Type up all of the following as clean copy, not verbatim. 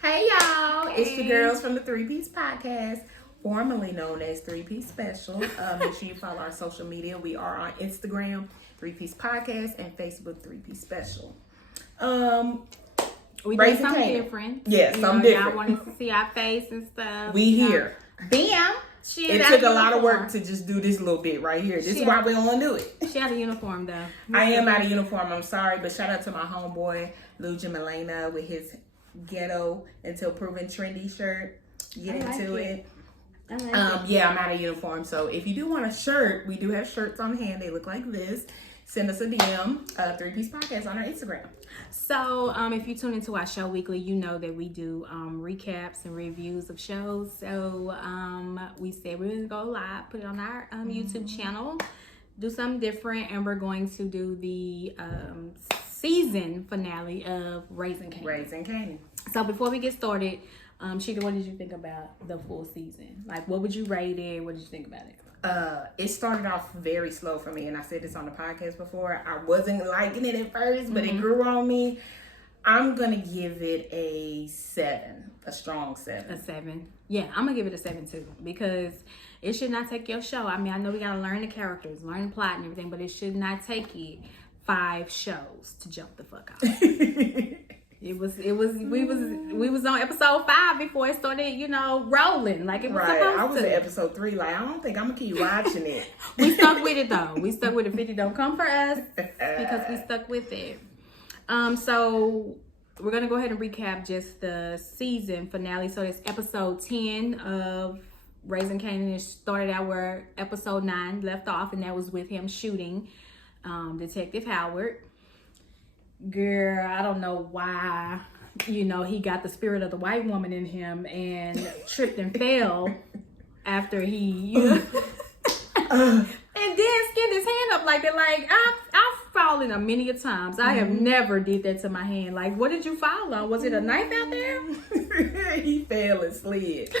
Hey y'all, Hey. It's the girls from the 3-Piece Podcast, formerly known as 3-Piece Special. Make sure you follow our social media. We are on Instagram, 3-Piece Podcast, and Facebook, 3-Piece Special. We did something Kanan. different. Yes, something different. Y'all wanted to see our face and stuff. We here. Bam! It took a lot of work to just do this little bit right here. This is why we don't want to do it. She had a uniform though. I am out of uniform. I'm sorry, but shout out to my homeboy, Lou Jamalena, with his ghetto until proven trendy shirt. Get into it. Yeah, I'm out of uniform. So if you do want a shirt, we do have shirts on hand. They look like this. Send us a DM, 3-Piece Podcast on our Instagram. So if you tune into our show weekly, you know that we do recaps and reviews of shows. So we said we're going to go live, put it on our YouTube channel, do something different, and we're going to do the season finale of Raising Kanan. So before we get started, Sheeta, what did you think about the full season? Like, what would you rate it? What did you think about it? It started off very slow for me, and I said this on the podcast before. I wasn't liking it at first, but it grew on me. I'm gonna give it a 7, a strong 7. A 7. Yeah, I'm gonna give it a 7 too, because it should not take your show. I mean, I know we gotta learn the characters, learn the plot and everything, but it should not take you 5 shows to jump the fuck out. We was on episode 5 before it started, rolling like it was supposed to. I was at episode 3, like I don't think I'm gonna keep watching it. We stuck with it though. We stuck with it. 50 don't come for us because we stuck with it. So we're gonna go ahead and recap just the season finale. So it's episode 10 of Raising Kanan. It started out where episode 9 left off, and that was with him shooting Detective Howard. Girl, I don't know why, he got the spirit of the white woman in him and tripped and fell after he, and then skinned his hand up like that. Like, I've fallen a many a times. I have never did that to my hand. Like, what did you fall on? Was it a knife out there? He fell and slid.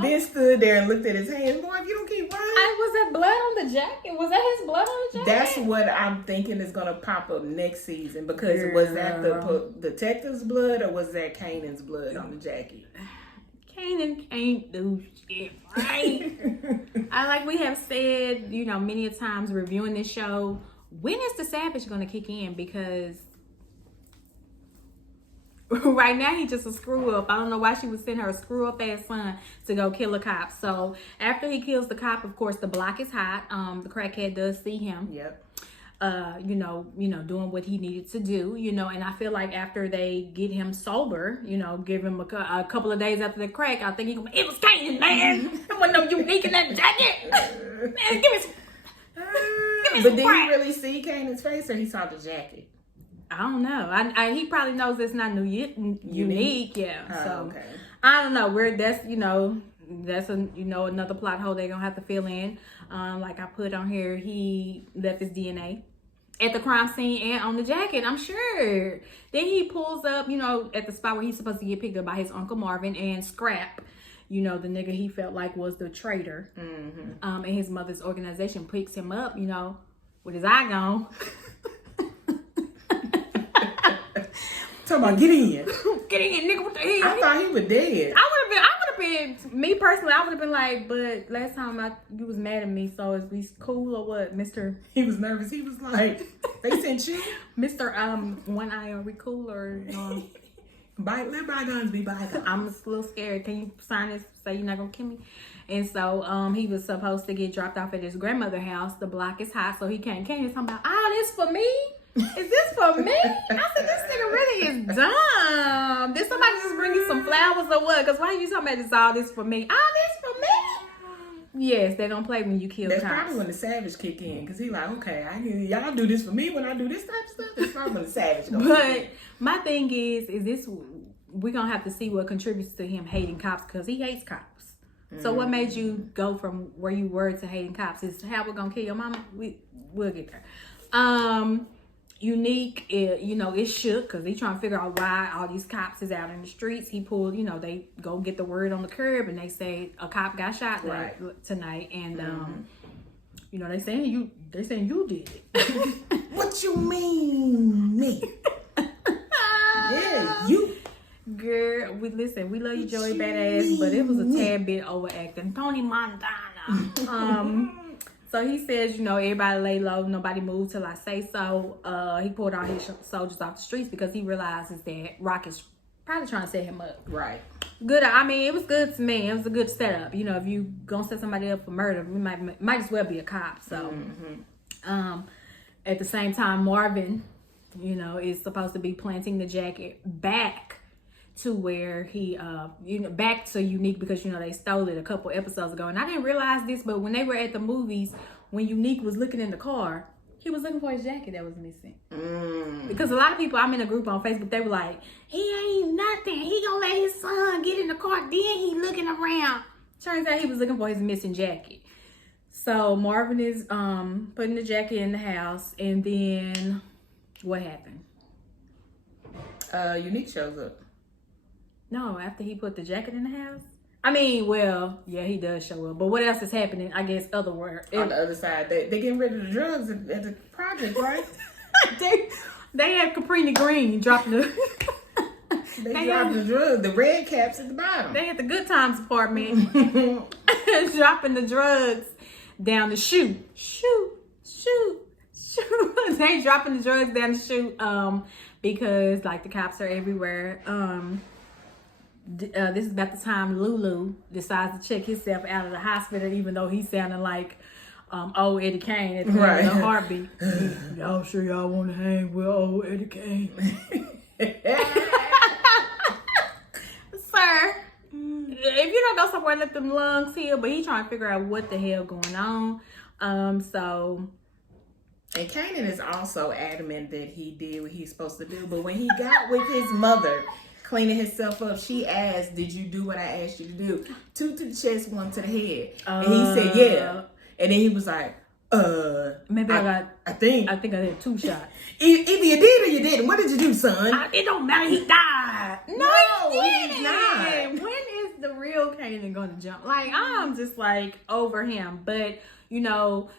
Then stood there and looked at his hand. Boy, if you don't keep running. Was that blood on the jacket? Was that his blood on the jacket? That's what I'm thinking is going to pop up next season. Because was that the detective's blood or was that Kanan's blood on the jacket? Kanan can't do shit, right? Like we have said, many a times reviewing this show, when is the savage going to kick in? Because right now he just a screw up. I don't know why she would send her a screw up ass son to go kill a cop. So after he kills the cop, of course the block is hot. The crackhead does see him. Yep. Doing what he needed to do, and I feel like after they get him sober, give him a couple of days after the crack, I think it was Kanan, man. There wasn't no unique in that jacket. Man, give me some But did he really see Kanan's face or he saw the jacket? I don't know. He probably knows it's not unique. Yeah. So okay. I don't know. That's another plot hole they're gonna have to fill in. Like I put on here, he left his DNA at the crime scene and on the jacket, I'm sure. Then he pulls up, at the spot where he's supposed to get picked up by his Uncle Marvin and Scrap, the nigga he felt like was the traitor. And his mother's organization picks him up, with his eye gone. Talking about get in. Get in, nigga, what the hell? I thought he was dead. I would have been, me personally, I would have been like, but last time you was mad at me, so is we cool or what, Mr. He was nervous. He was like, they sent you? Mr. One Eye, are we cool or let bygones be bygones. I'm a little scared. Can you sign this, say you're not gonna kill me? And so he was supposed to get dropped off at his grandmother's house. The block is hot, so he can't. He's talking about, this for me? Is this for me? I said, this nigga really is dumb. Did somebody just bring you some flowers or what? Because why are you talking about this all this for me? All this for me? Yes, they don't play when you kill That's cops. probably when the savage kick in. Because he like, okay, y'all do this for me when I do this type of stuff. It's probably when the savage goes. But my thing is this, we're going to have to see what contributes to him hating cops because he hates cops. So what made you go from where you were to hating cops? Is how we're going to kill your mama? We'll get there. Unique, it's shook because they trying to figure out why all these cops is out in the streets. He pulled, they go get the word on the curb and they say a cop got shot tonight, and they saying you did it. What you mean, me? Yeah, you. Girl, love you, Joey Badass, but it was a tad bit overacting. Tony Montana. So he says, you know, everybody lay low, nobody move till I say so. He pulled all his soldiers off the streets because he realizes that Rock is probably trying to set him up. Right. Good. I mean, it was good to me. It was a good setup. You know, if you gonna set somebody up for murder, we might as well be a cop. So, at the same time, Marvin, you know, is supposed to be planting the jacket back to where he, back to Unique because, you know, they stole it a couple episodes ago. And I didn't realize this, but when they were at the movies, when Unique was looking in the car, he was looking for his jacket that was missing. Because a lot of people, I'm in a group on Facebook, they were like, he ain't nothing. He gonna let his son get in the car, then he looking around. Turns out he was looking for his missing jacket. So Marvin is putting the jacket in the house, and then what happened? Unique shows up. No, after he put the jacket in the house? I mean, well, yeah, he does show up. But what else is happening? I guess other word. On the other side, they getting rid of the drugs at the project, right? they had Caprini Green dropping the... they dropped the drugs, the red caps at the bottom. They had the Good Times apartment dropping the drugs down the chute. Shoot. They dropping the drugs down the chute because, like, the cops are everywhere. This is about the time Lulu decides to check himself out of the hospital, even though he's sounding like old Eddie Kane at the end of the heartbeat. Y'all sure y'all want to hang with old Eddie Kane? Sir, if you don't go somewhere, let them lungs heal. But he's trying to figure out what the hell going on. And Kanan is also adamant that he did what he's supposed to do. But when he got with his mother, cleaning himself up, she asked, did you do what I asked you to do? 2 to the chest, 1 to the head. And he said, yeah. And then he was like, maybe I think I did 2 shots. Either you did or you didn't. What did you do, son? It don't matter. He died. No, he's not. When is the real Kanan going to jump? Like, I'm just like over him. But, you know,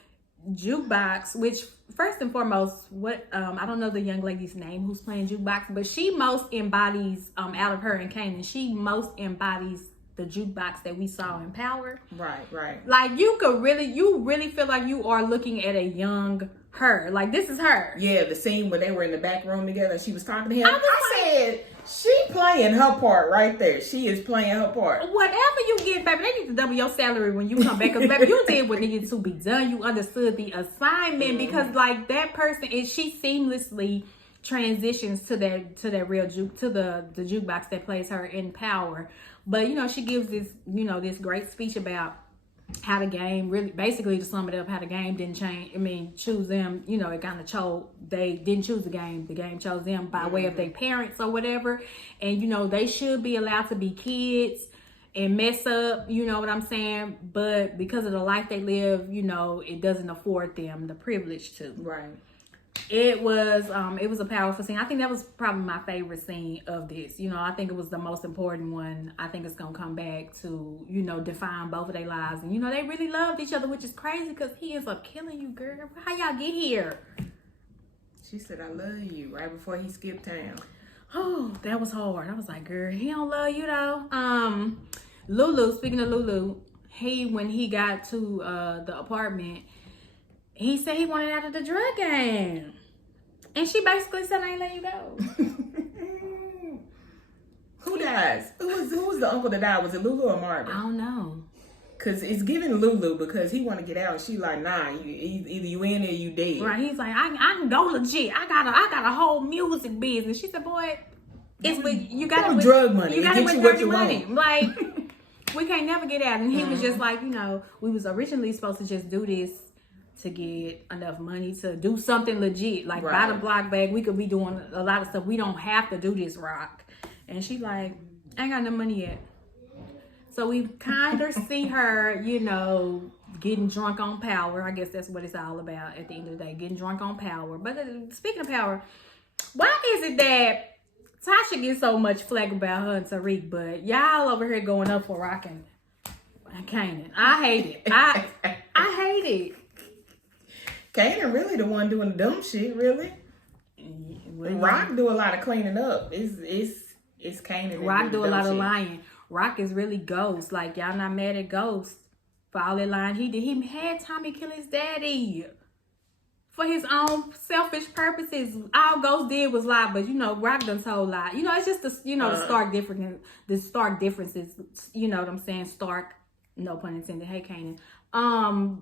Jukebox, which first and foremost, I don't know the young lady's name who's playing Jukebox, but she most embodies out of her and Kanan, she most embodies the Jukebox that we saw in Power. Right. Like you really feel like you are looking at a young her. Like this is her. Yeah, the scene when they were in the back room together and she was talking to him. I said, she playing her part right there. She is playing her part. Whatever you get, baby, they need to double your salary when you come back. Because, baby, you did what needed to be done. You understood the assignment because, like, that person, she seamlessly transitions to that real the jukebox that plays her in Power. But, you know, she gives this, you know, this great speech about how the game really, basically to sum it up, how the game didn't change. I mean, choose them, you know, it kind of chose, they didn't choose the game chose them by way of their parents or whatever. And, you know, they should be allowed to be kids and mess up, you know what I'm saying? But because of the life they live, you know, it doesn't afford them the privilege to. Right. It was a powerful scene. I think that was probably my favorite scene of this. You know, I think it was the most important one. I think it's going to come back to, you know, define both of their lives. And, you know, they really loved each other, which is crazy because he ends up killing you, girl. How y'all get here? She said, I love you, right before he skipped town. Oh, that was hard. I was like, girl, he don't love you, though. Lulu, speaking of Lulu, when he got to the apartment, he said he wanted out of the drug game. And she basically said, I ain't letting you go. Who dies? Who was the uncle that died? Was it Lulu or Marvin? I don't know. Because it's giving Lulu because he want to get out. And she like, nah, either you in or you dead. Right, he's like, I can go legit. I got a whole music business. She said, boy, you got it drug money. You got it with dirty money. Like, we can't never get out. And he was just like, you know, we was originally supposed to just do this to get enough money to do something legit, like buy the block bag. We could be doing a lot of stuff. We don't have to do this, Rock. And she like, I ain't got no money yet. So we kind of see her, you know, getting drunk on Power. I guess that's what it's all about at the end of the day, getting drunk on Power. But speaking of Power, why is it that Tasha gets so much flack about her and Tariq, but y'all over here going up for Rock and Kanan? I hate it. I hate it. Kanan really the one doing the dumb shit, really. Well, Rock do a lot of cleaning up. It's Kanan. Rock do a lot of lying. Rock is really Ghost. Like, y'all not mad at Ghost for all that lying he did. He had Tommy kill his daddy for his own selfish purposes. All Ghost did was lie, but Rock done told lie. It's just the stark difference. The stark differences. You know what I'm saying? Stark. No pun intended. Hey, Kanan.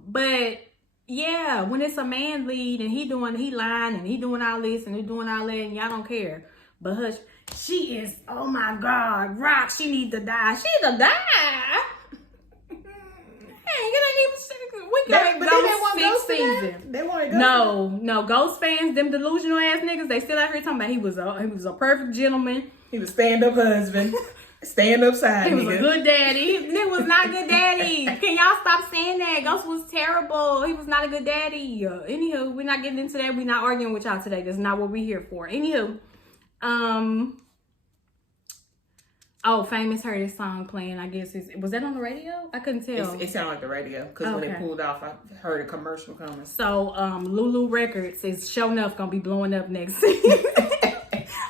But yeah, when it's a man lead and he lying and he doing all this and he doing all that and y'all don't care. But Hush, she is, oh my God, Rock, she needs to die. She needs to die. Hey, we got Ghost 6th season. They want to go. No, Ghost fans, them delusional ass niggas, they still out here talking about he was a perfect gentleman. He was stand-up husband. Stand up side. He was a good daddy. He was not a good daddy. Can y'all stop saying that? Ghost was terrible. He was not a good daddy. Anywho, we're not getting into that. We're not arguing with y'all today. That's not what we're here for. Anywho, Famous heard his song playing. I guess was that on the radio? I couldn't tell. It sounded like the radio because when it pulled off, I heard a commercial coming. So, Lulu Records is sure enough gonna be blowing up next season.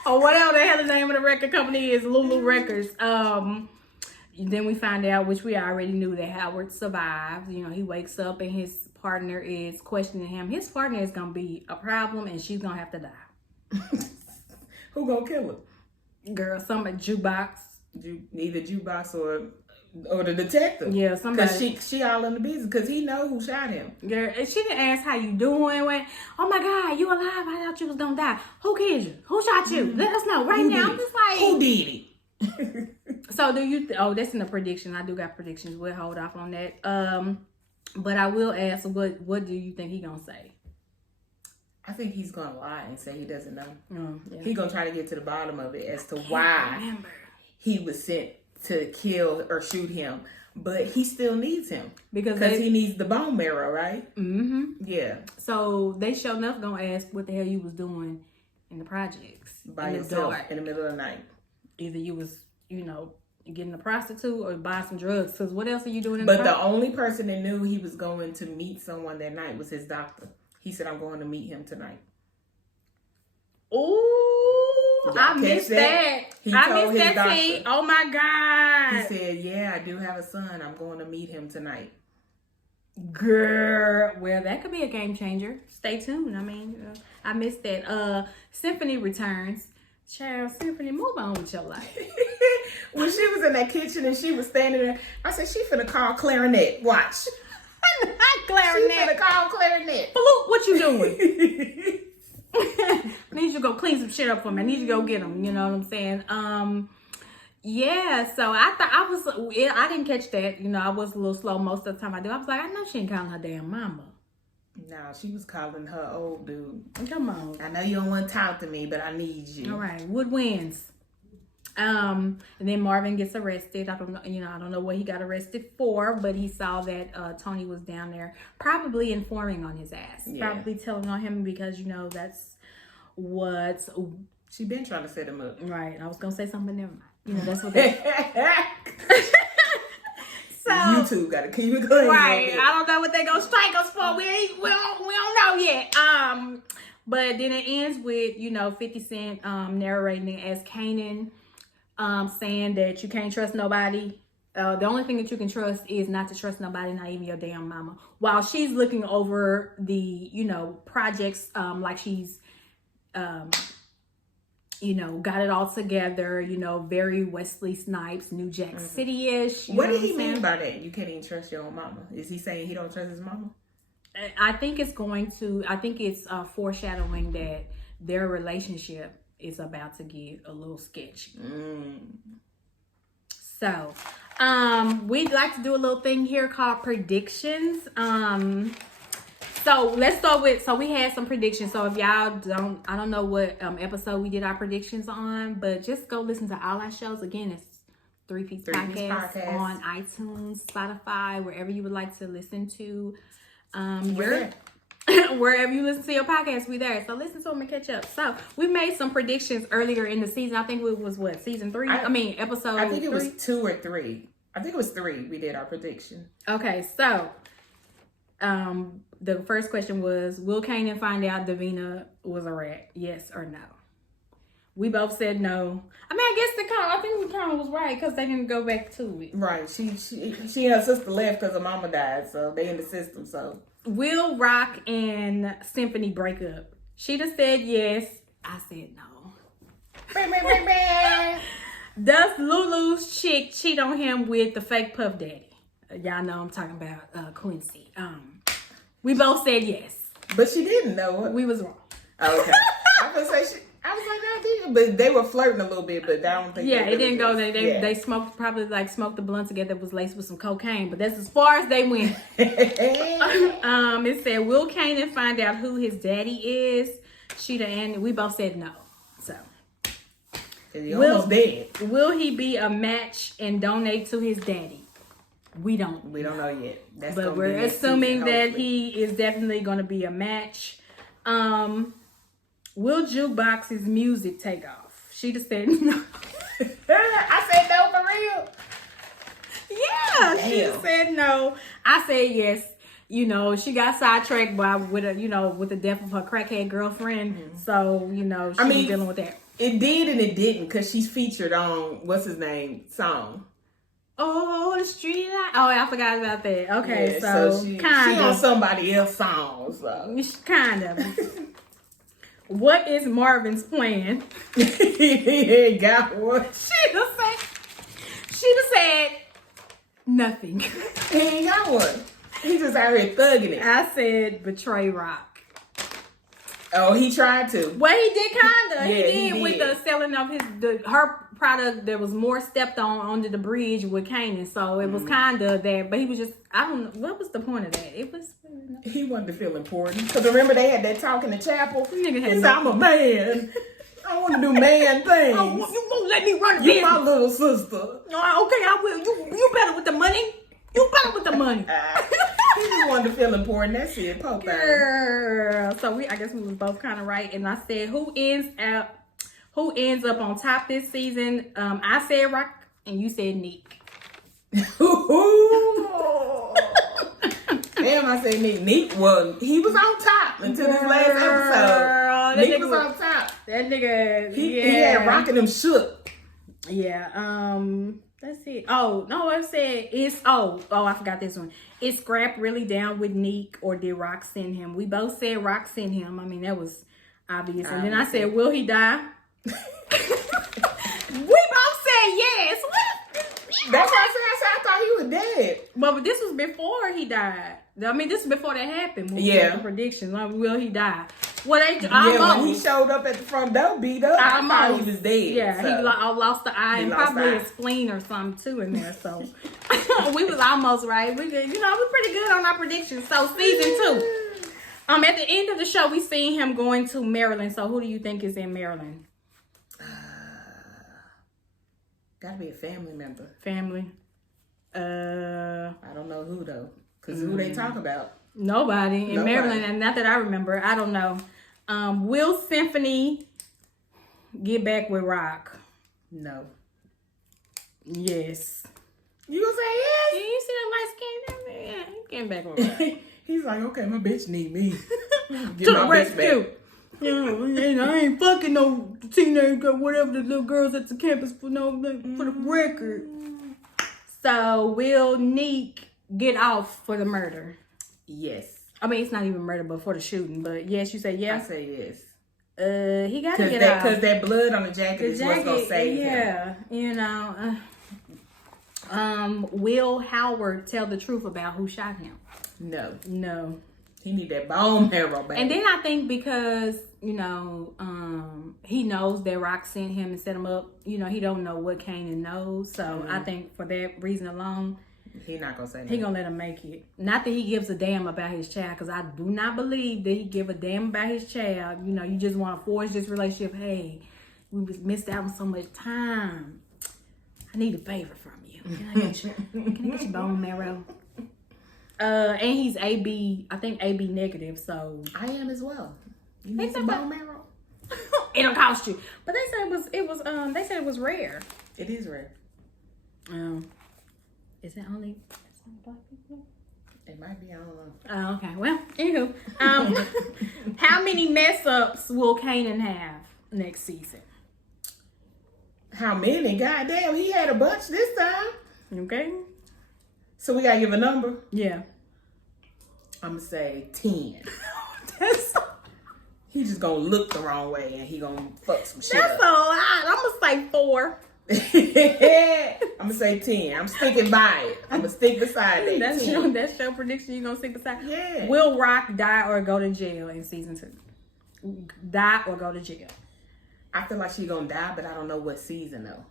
Or whatever the hell the name of the record company is, Lulu Records. Then we find out, which we already knew, that Howard survived. He wakes up and his partner is questioning him. His partner is gonna be a problem, and she's gonna have to die. Who gonna kill her? Girl, somebody jukebox. Either jukebox or the detective. Yeah, somebody. Cause she all in the business. Cause he know who shot him. Girl, and she didn't ask how you doing. Oh my God, you alive? I thought you was gonna die. Who killed you? Who shot you? Let us know right now. I'm just like, who did it? So do you? That's in the prediction. I do got predictions. We'll hold off on that. But I will ask, what do you think he gonna say? I think he's gonna lie and say he doesn't know. Yeah. He gonna try to get to the bottom of it as to why he was sent to kill or shoot him, but he still needs him because he needs the bone marrow, right? Mm-hmm. Yeah. So they sure enough gonna ask what the hell you was doing in the projects by yourself in the middle of the night. Either you was, getting a prostitute or buying some drugs. Because what else are you doing? But the only person that knew he was going to meet someone that night was his doctor. He said, "I'm going to meet him tonight." Ooh, I missed that. I missed that tea. Oh my God. He said, "Yeah, I do have a son. I'm going to meet him tonight." Girl, well, that could be a game changer. Stay tuned. I missed that. Symphony returns. Child, Symphony, move on with your life. When she was in that kitchen and she was standing there, I said, she finna call clarinet. Watch. Not clarinet. She finna call clarinet. Flute, what you doing? I need you to go clean some shit up for me. I need you to go get them. You know what I'm saying? Yeah, so I thought I didn't catch that. I was a little slow most of the time I do. I was like, I know she ain't calling her damn mama. No, she was calling her old dude. Come on. I know you don't want to talk to me, but I need you. All right, Wood wins. And then Marvin gets arrested. I don't know what he got arrested for, but he saw that Tony was down there, probably informing on his ass, probably telling on him because that's what she been trying to set him up. Right. I was gonna say something. Never mind. That's what they. So YouTube gotta keep it clean. Right. I don't know what they gonna strike us for. We don't know yet. But then it ends with 50 Cent narrating it as Kanan. Saying that you can't trust nobody. The only thing that you can trust is not to trust nobody, not even your damn mama. While she's looking over the, projects, like she's, got it all together, very Wesley Snipes, New Jack City-ish. What did he mean by that? You can't even trust your own mama. Is he saying he don't trust his mama? I think it's foreshadowing that their relationship is about to get a little sketchy. So, we'd like to do a little thing here called predictions. So let's start with, we had some predictions. So if y'all I don't know what episode we did our predictions on, but just go listen to all our shows. Again, it's Three Piece Podcast on iTunes, Spotify, wherever you would like to listen to. Wherever you listen to your podcast, we there. So listen to them and catch up. So we made some predictions earlier in the season. I think it was season 3? Episode. I think it was 2 or 3. I think it was 3. We did our prediction. Okay, so the first question was, will Kanan find out Davina was a rat? Yes or no? We both said no. I mean, I think we kind of was right because they didn't go back to it. Right. She and her sister left because her mama died, so they in the system. So will Rock and Symphony break up? She just said yes. I said no. Does Lulu's chick cheat on him with the fake Puff Daddy? Y'all know I'm talking about Quincy. We both said yes. But she didn't know it. We was wrong. Oh, okay. I was like, no, but they were flirting a little bit, but I don't think. Yeah, it didn't go there. They smoked the blunt together that was laced with some cocaine, but that's as far as they went. It said, will Kanan find out who his daddy is? Sheeta and we both said no. So he almost dead. Will he be a match and donate to his daddy? We don't know yet. But we're assuming that he is definitely going to be a match. Will Jukebox's music take off? She just said no. I said no for real. Yeah, damn. She said no. I said yes. You know, she got sidetracked with the death of her crackhead girlfriend. Mm-hmm. So, she's dealing with that. It did and it didn't because she's featured on what's his name song. Oh, the street light. Oh, I forgot about that. Okay, yeah, so she kind of on somebody else's song. So. Kind of. What is Marvin's plan? He ain't got one. She just said nothing. He ain't got one. He just out here thugging it. I said betray Rock. Oh, he tried to. Well, he did kinda. Yeah, he did with the selling of her product. There was more stepped on under the bridge with Kanan, so it was kinda that. But he was just, I don't know, what was the point of that? It was. He wanted to feel important because remember they had that talk in the chapel. He said, "I'm a man. I want to do man things. Oh, you won't let me run a You business. my little sister. Okay, I will. You better with the money. You better with the money." He just wanted to feel important. That's it. Pope. Girl. So I guess we was both kind of right. And I said, who ends up on top this season? I said Rock, and you said Nick. Damn, I said Nick. Nick he was on top until this last episode. Nick was on top. That nigga, he had rocking him shook. Yeah. That's it. Oh no, I said I forgot this one. Is Scrap really down with Neek, or did Rock send him? We both said Rock sent him. I mean, that was obvious. And then I said, will he die? We both said yes. That's why I thought he was dead. But this was before he died. I mean, this was before that happened. When we yeah. the predictions. Like, will he die? Well, when he showed up at the front door, beat up, I thought he was dead. Yeah, so. He lost the eye and probably a spleen or something too in there. So we was almost right. We did, we're pretty good on our predictions. So season 2. At the end of the show, we seen him going to Maryland. So who do you think is in Maryland? Gotta be a family member. Family. I don't know who though, because who they talk about? Nobody in Maryland, and not that I remember. I don't know. Will Symphony get back with Rock? No. Yes. You gonna say yes? Yeah, you see that light skin? Yeah, he came back with Rock. He's like, okay, my bitch need me. To the rescue. And I ain't fucking no teenage girl, whatever the little girls at the campus for the record. So will Neek get off for the murder? Yes. I mean, it's not even murder, but for the shooting. But yes, you say yes. I say yes. He got to get off because that blood on the jacket is what's gonna save him. Yeah, will Howard tell the truth about who shot him? No. He need that bone marrow back. And then I think because he knows that Rock sent him and set him up. He don't know what Kanan knows. So I think for that reason alone, he not gonna say. He gonna let him make it. Not that he gives a damn about his child, because I do not believe that he give a damn about his child. You just want to force this relationship. Hey, we missed out on so much time. I need a favor from you. Can I get your bone marrow? And he's AB. I think AB negative. So I am as well. You need some bone marrow? It'll cost you. But they said they said it was rare. It is rare. Is it only black people? It might be, I don't know. Oh, okay. Well, anywho. How many mess ups will Kanan have next season? How many? Goddamn, he had a bunch this time. Okay. So we gotta give a number. Yeah. I'm gonna say 10. That's He just gonna look the wrong way and he gonna fuck some shit a up. lot. I'm gonna say 4. I'm gonna say 10. I'm sticking by it. I'm gonna stick beside that. That's 10. your prediction. You gonna stick beside? Yeah. Will Rock die or go to jail in season 2? Die or go to jail? I feel like she gonna die, but I don't know what season though.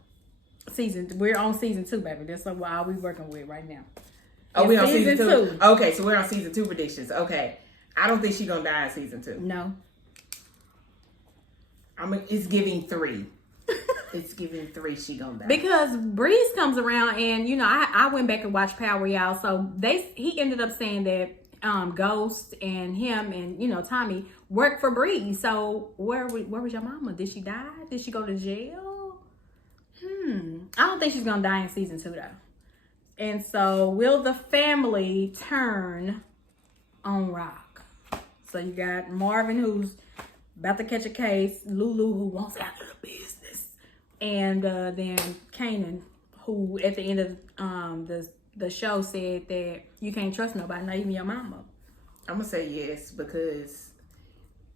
We're on season 2, baby. That's all we working with right now. Oh, we on season 2? 2. Okay, so we're on season 2 predictions. Okay. I don't think she gonna die in season 2. No. It's giving 3. It's giving 3 she gonna die. Because Breeze comes around and, you know, I went back and watched Power, y'all. So he ended up saying that Ghost and him and, you know, Tommy worked for Breeze. So where was your mama? Did she die? Did she go to jail? I don't think she's gonna die in season 2 though. And so will the family turn on Rock? So you got Marvin, who's about to catch a case, Lulu, who wants out of the business, and then Kanan, who at the end of the show said that you can't trust nobody, not even your mama. I'm gonna say yes because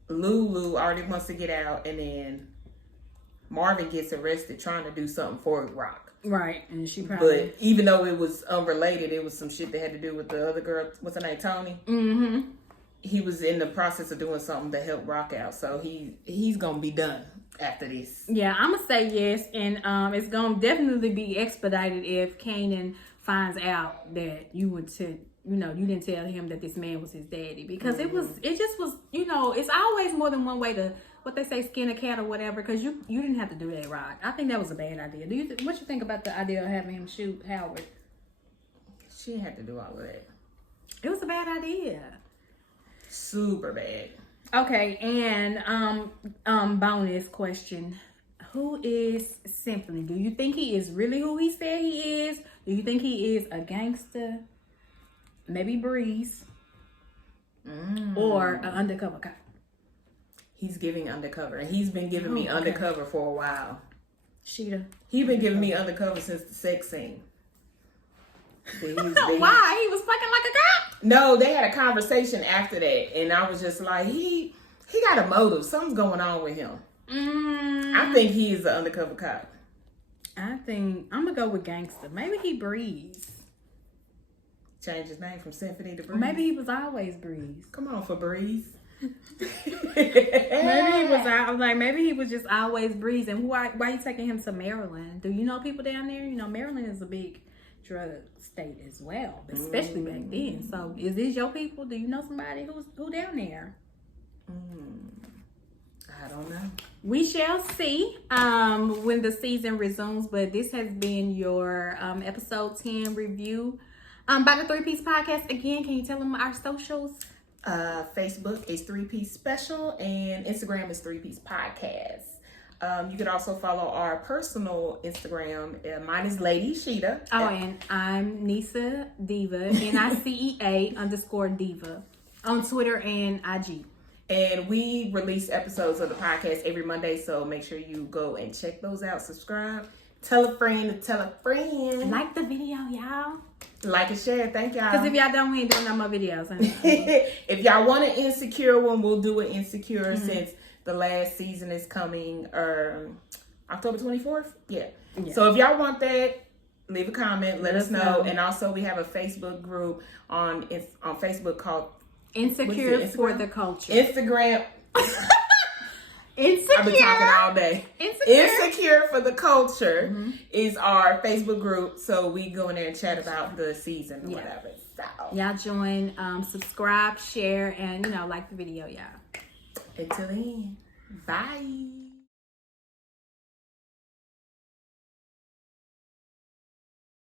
Lulu already wants to get out, and then Marvin gets arrested trying to do something for Rock. Right, and she probably. But even though it was unrelated, it was some shit that had to do with the other girl. What's her name? Tony. Mm-hmm. He was in the process of doing something to help Rock out, so he's gonna be done after this. Yeah, I'm gonna say yes, and it's gonna definitely be expedited if Kanan finds out that you didn't tell him that this man was his daddy, because it just was, you know, it's always more than one way to, what they say, skin a cat or whatever, because you didn't have to do that, Rock. I think that was a bad idea. What you think about the idea of having him shoot Howard? She didn't have to do all of that. It was a bad idea. Super bad. Okay, and bonus question. Who is Symphony? Do you think he is really who he said he is? Do you think he is a gangster? Maybe Breeze? Or an undercover cop? He's giving undercover, and he's been giving me undercover for a while. Sheeta. He's been giving me undercover since the sex scene. Why? He was fucking like a cop? No, they had a conversation after that, and I was just like, he got a motive. Something's going on with him. I think he is an undercover cop. I think I'm gonna go with gangster. Maybe he Breeze. Change his name from Symphony to Breeze. Maybe he was always Breeze. Come on, for Breeze. Maybe he was just always Breeze. And why you taking him to Maryland? Do you know people down there? You know, Maryland is a big drug state as well, especially back then. So is this your people? Do you know somebody who down there? I don't know. We shall see when the season resumes, but this has been your episode 10 review by the 3 Piece Podcast. Again, can you tell them our socials? Facebook is 3 Piece Special, and Instagram is 3 Piece Podcast. You can also follow our personal Instagram. Mine is Lady Sheeta. Oh, and I'm Nisa Diva, NICEA_Diva on Twitter and IG. And we release episodes of the podcast every Monday, so make sure you go and check those out. Subscribe. Tell a friend to tell a friend. Like the video, y'all. Like and share. Thank y'all. Because if y'all don't, we ain't doing no more videos. If y'all want an Insecure one, we'll do an Insecure since the last season is coming October 24th. Yeah. So if y'all want that, leave a comment. Let us know. And also we have a Facebook group on Facebook called Insecure for the Culture. Instagram. Insecure. I've been talking all day. Insecure for the Culture is our Facebook group. So we go in there and chat about the season or whatever. So y'all join, subscribe, share, and like the video, y'all. Until then, bye.